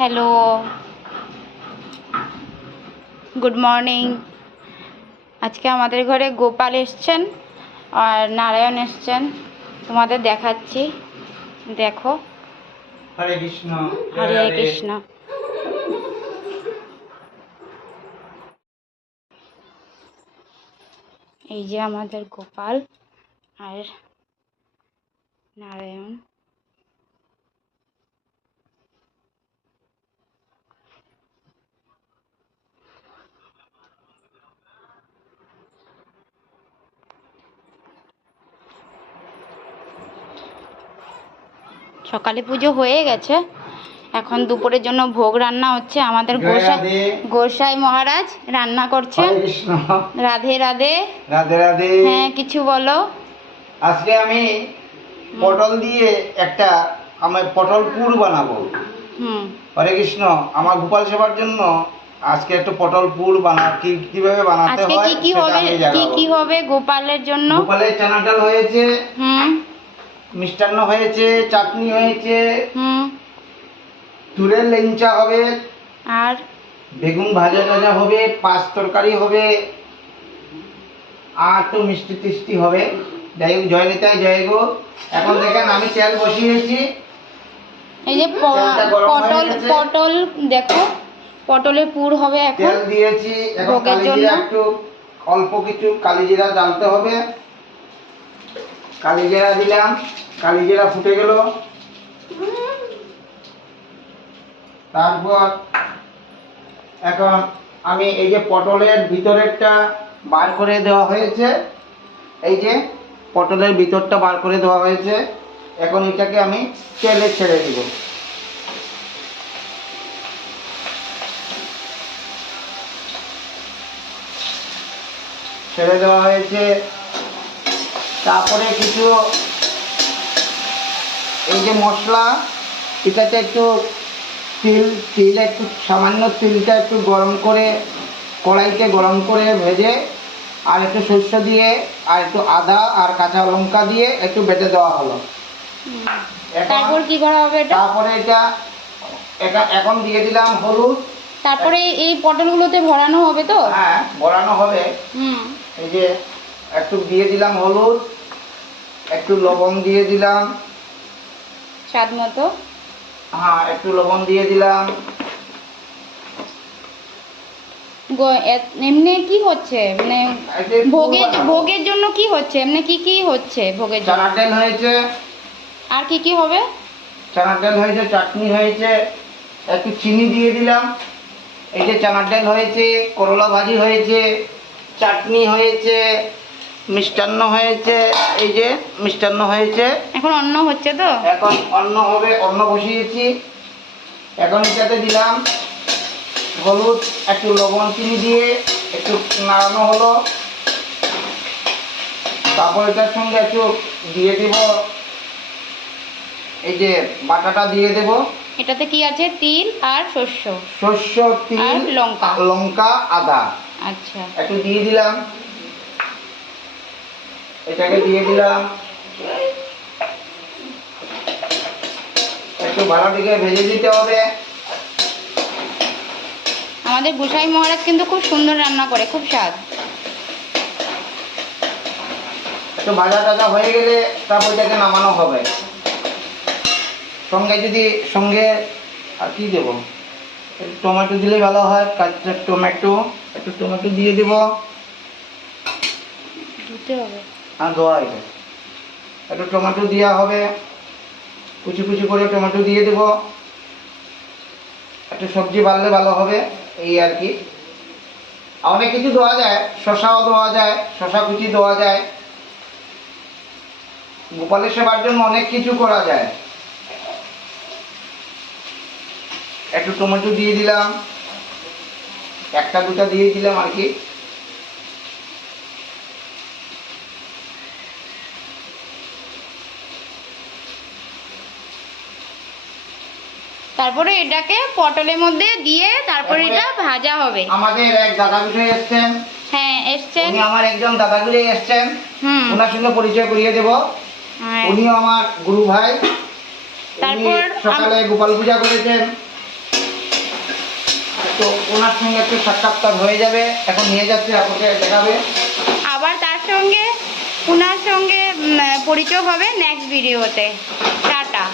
Hello, good morning. আজকে আমাদের ঘরে গোপাল এসছেন আর নারায়ণ এসছেন, তোমাদের দেখাচ্ছি, দেখো। হরে কৃষ্ণ। হরে কৃষ্ণ। এই যে আমাদের গোপাল আর নারায়ণ। সকালে পুজো হয়ে গেছে, এখন দুপুরের জন্য ভোগ রান্না হচ্ছে। আমাদের গোসাই মহারাজ রান্না করছেন। রাধে রাধে। রাধে রাধে। হ্যাঁ, কিছু বলো। আজকে আমি পটল দিয়ে একটা পটল পুর বানাবো। হরে কৃষ্ণ। আমার গোপাল সেবার জন্য আজকে একটু পটল পুর কিভাবে বানাতে হয় আজকে কি হবে গোপালের জন্য? গোপালের চানা ডাল হয়েছে, মিষ্টান্ন হয়েছে, চাটনি হয়েছে, তুরের লেঞ্চা হবে, আর বেগুন ভাজা ভাজা হবে, পাঁচ তরকারি হবে, আর তো মিষ্টি টিষ্টি হবে। যাই হোক, জয় নিতাই জয় গো। এখন দেখেন আমি তেল বসিয়েছি। এই যে পটল দেখো, পটলের পুর হবে। এখন তেল দিয়েছি, এখন কালিজিরা একটু অল্প কিছু কালিজিরা জ্বালতে হবে। কালিজিরা দিলাম, কালিজিরা ফুটে গেল। তারপর এখন আমি এই যে পটলের ভিতরেরটা বার করে দেওয়া হয়েছে, এই যে পটলের ভিতরটা বার করে দেওয়া হয়েছে, এখন এটাকে আমি তেলে ছেড়ে দিব। ছেড়ে দেওয়া হয়েছে। তারপরে কিছু এই যে মশলা, এটাতে একটু তিল একটু সামান্য তিলটা একটু গরম করে কড়াইতে গরম করে ভেজে, আর একটু সরষে দিয়ে, আর একটু আদা আর কাঁচা লঙ্কা দিয়ে একটু বেটে দেওয়া হলো। তারপর কি করা হবে? তারপরে এটা এখন দিয়ে দিলাম হলুদ। তারপরে এই পটলগুলোতে ভরানো হবে তো? হ্যাঁ, ভরানো হবে। এই যে একটু দিয়ে দিলাম হলুদ, একটু লবণ দিয়ে দিলাম স্বাদ মতো। হ্যাঁ, একটু লবণ দিয়ে দিলাম। এমনি কি হচ্ছে, মানে ভোগের জন্য কি হচ্ছে, এমনি কি হচ্ছে ভোগের জন্য? চানার ডাল হয়েছে। আর কি হবে? চানার ডাল হয়েছে, চাটনি হয়েছে, একটু চিনি দিয়ে দিলাম। এই যে চানার ডাল হয়েছে, করলা ভাজি হয়েছে, চাটনি হয়েছে, মিষ্টান্ন হয়েছে। এই যে মিষ্টান্ন হয়েছে। এখন অন্ন হচ্ছে তো? এখন অন্ন হবে, অন্ন বসিয়েছি। এখন এটাতে দিলাম হলুদ, একটু লবণ, চিনি দিয়ে একটু নাড়ানো হলো। তারপর এটার সঙ্গে একটু দিয়ে দেব এই যে বাটাটা দিয়ে দেব। এটাতে কি আছে? তিল আর শস্য, তিল, লঙ্কা, আদা। আচ্ছা, একটু দিয়ে দিলাম। এটাকে দিয়ে দিলাম, একটু ভালো দিকে ভেজে দিতে হবে। আমাদের গোসাই মহারাজ কিন্তু খুব সুন্দর রান্না করে, খুব স্বাদ। একটু ভাজা টাজা হয়ে গেলে তারপর এটাকে নামানো হবে। সঙ্গে আর কি দেবো, টমেটো দিলে ভালো হয়। কাঁচা টমেটো, একটু টমেটো দিয়ে দেব। হ্যাঁ, দেওয়া এটা একটু টমেটো দেওয়া হবে, কুচি কুচি করে টমেটো দিয়ে দেব। একটু সবজি বাড়লে ভালো হবে, এই আর কি। অনেক কিছু দেওয়া যায়, শসাও দেওয়া যায়, শসা কুচি দেওয়া যায়। গোপালের সেবার জন্য অনেক কিছু করা যায়। একটু টমেটো দিয়ে দিলাম, একটা দুটা দিয়ে দিলাম আর কি। তারপরে এটাকে পটলের মধ্যে দিয়ে তারপরে এটা ভাজা হবে। আমাদের এক দাদাগুলো এসছেন। হ্যাঁ, এসছেন। উনি আমার একজন দাদাগুলো এসছেন, ওনার সঙ্গে পরিচয় করিয়ে দেব। উনিও আমার গুরু ভাই। তারপর সকালে গোপাল পূজা করেছেন। তো ওনার সঙ্গে একটু সাক্ষাৎকার হয়ে যাবে। এখন নিয়ে যাচ্ছে, আপনাকে দেখাবে। আবার তার সঙ্গে ওনার সঙ্গে পরিচয় হবে নেক্সট ভিডিওতে। টাটা।